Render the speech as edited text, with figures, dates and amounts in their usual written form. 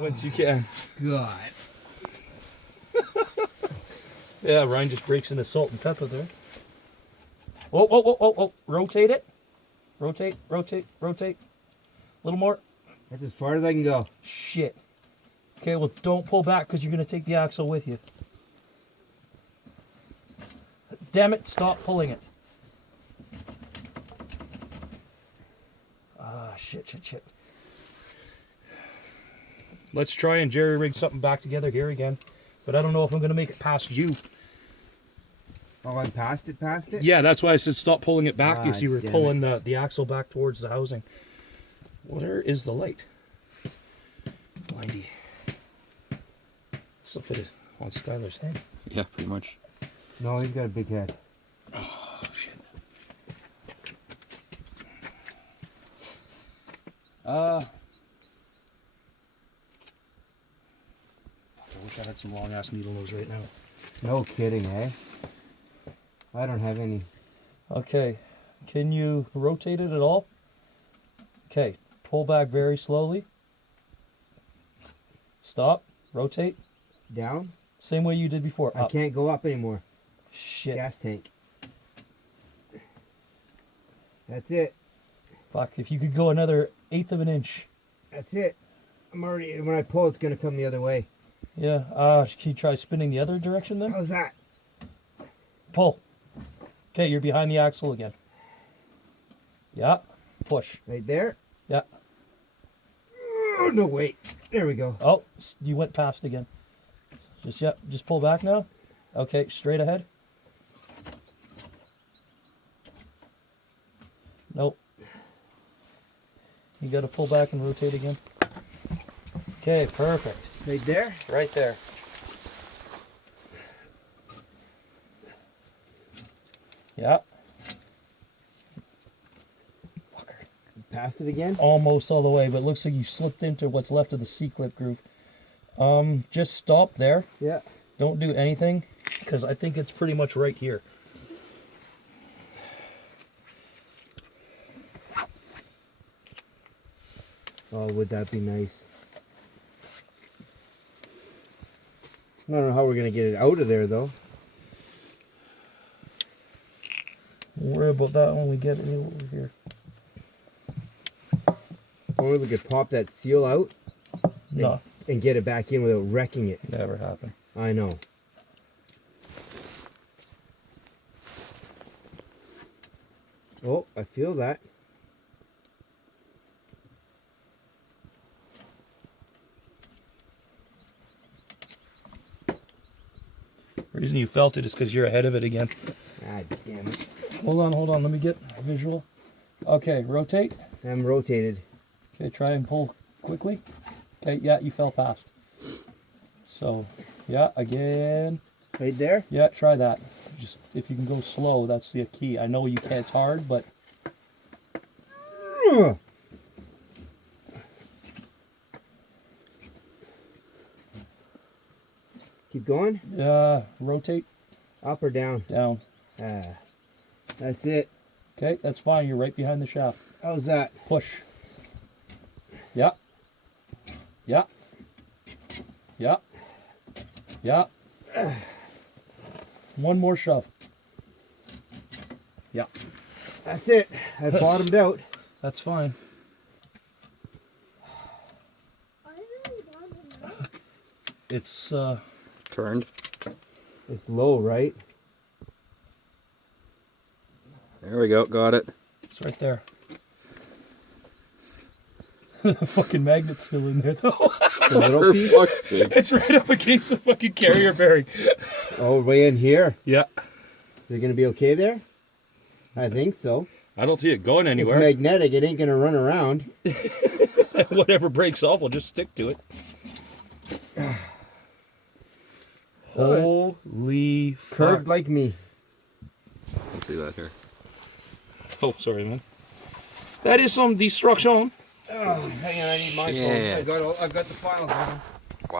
once you can. God. Yeah, Ryan just breaks into salt and pepper there. Oh, oh, oh, oh, oh. Rotate it. Rotate, rotate, rotate. A little more. That's as far as I can go. Shit. Okay, well, don't pull back because you're going to take the axle with you. Damn it, stop pulling it. Ah, shit, shit, shit. Let's try and jerry-rig something back together here again. But I don't know if I'm going to make it past you. Oh, I passed it? Yeah, that's why I said stop pulling it back because you were damn pulling the axle back towards the housing. Where is the light? Blindy. This will fit it on Skylar's head. Yeah, pretty much. No, he's got a big head. Oh, shit. I wish I had some long-ass needle nose right now. No kidding, eh? I don't have any. Okay, can you rotate it at all? Okay, pull back very slowly. Stop, rotate. Down? Same way you did before. I can't go up anymore. Shit. Gas tank. That's it. Fuck, if you could go another 1/8 of an inch. That's it. I'm already, when I pull, it's going to come the other way. Yeah, can you try spinning the other direction then? How's that? Pull. Okay, you're behind the axle again. Yeah, push. Right there? Yeah. Oh, no, wait. There we go. Oh, you went past again. Just pull back now. Okay, straight ahead. Nope. You got to pull back and rotate again. Okay, perfect. Right there? Right there. Yeah. Fucker. Passed it again? Almost all the way, but it looks like you slipped into what's left of the C-clip groove. Just stop there. Yeah. Don't do anything, because I think it's pretty much right here. Oh, would that be nice? I don't know how we're going to get it out of there, though. Don't worry about that when we get it over here. Or we could pop that seal out No, and get it back in without wrecking it. never happened. I know. Oh, I feel that. The reason you felt it is because you're ahead of it again. Ah, damn it. Hold on, let me get a visual. Okay, rotate. I'm rotated. Okay, try and pull quickly. Okay, yeah, you fell past. So, yeah, again. Right there? Yeah, try that. Just, if you can go slow, that's the key. I know you can't, it's hard, but... Keep going? Rotate. Up or down? Down. Ah, that's it. Okay, that's fine. You're right behind the shaft. How's that? Push. Yeah. Yeah. Yeah. Yeah. One more shove. Yeah. That's it. I bottomed out. That's fine. It's, Turned. It's low, right? There we go. Got it. it's right there. The fucking magnet's still in there, though. The little For piece? fuck's sake. It's right up against the fucking carrier bearing. Oh, way in here. Yeah. Is it going to be okay there? I think so. I don't see it going It's anywhere. magnetic. It ain't going to run around. Whatever breaks off, we'll just stick to it. Holy Curved fuck. like me. Let's see that here. Oh, sorry, man. That is some destruction. Oh, hang on, I need my phone. Shit. I've got the files on.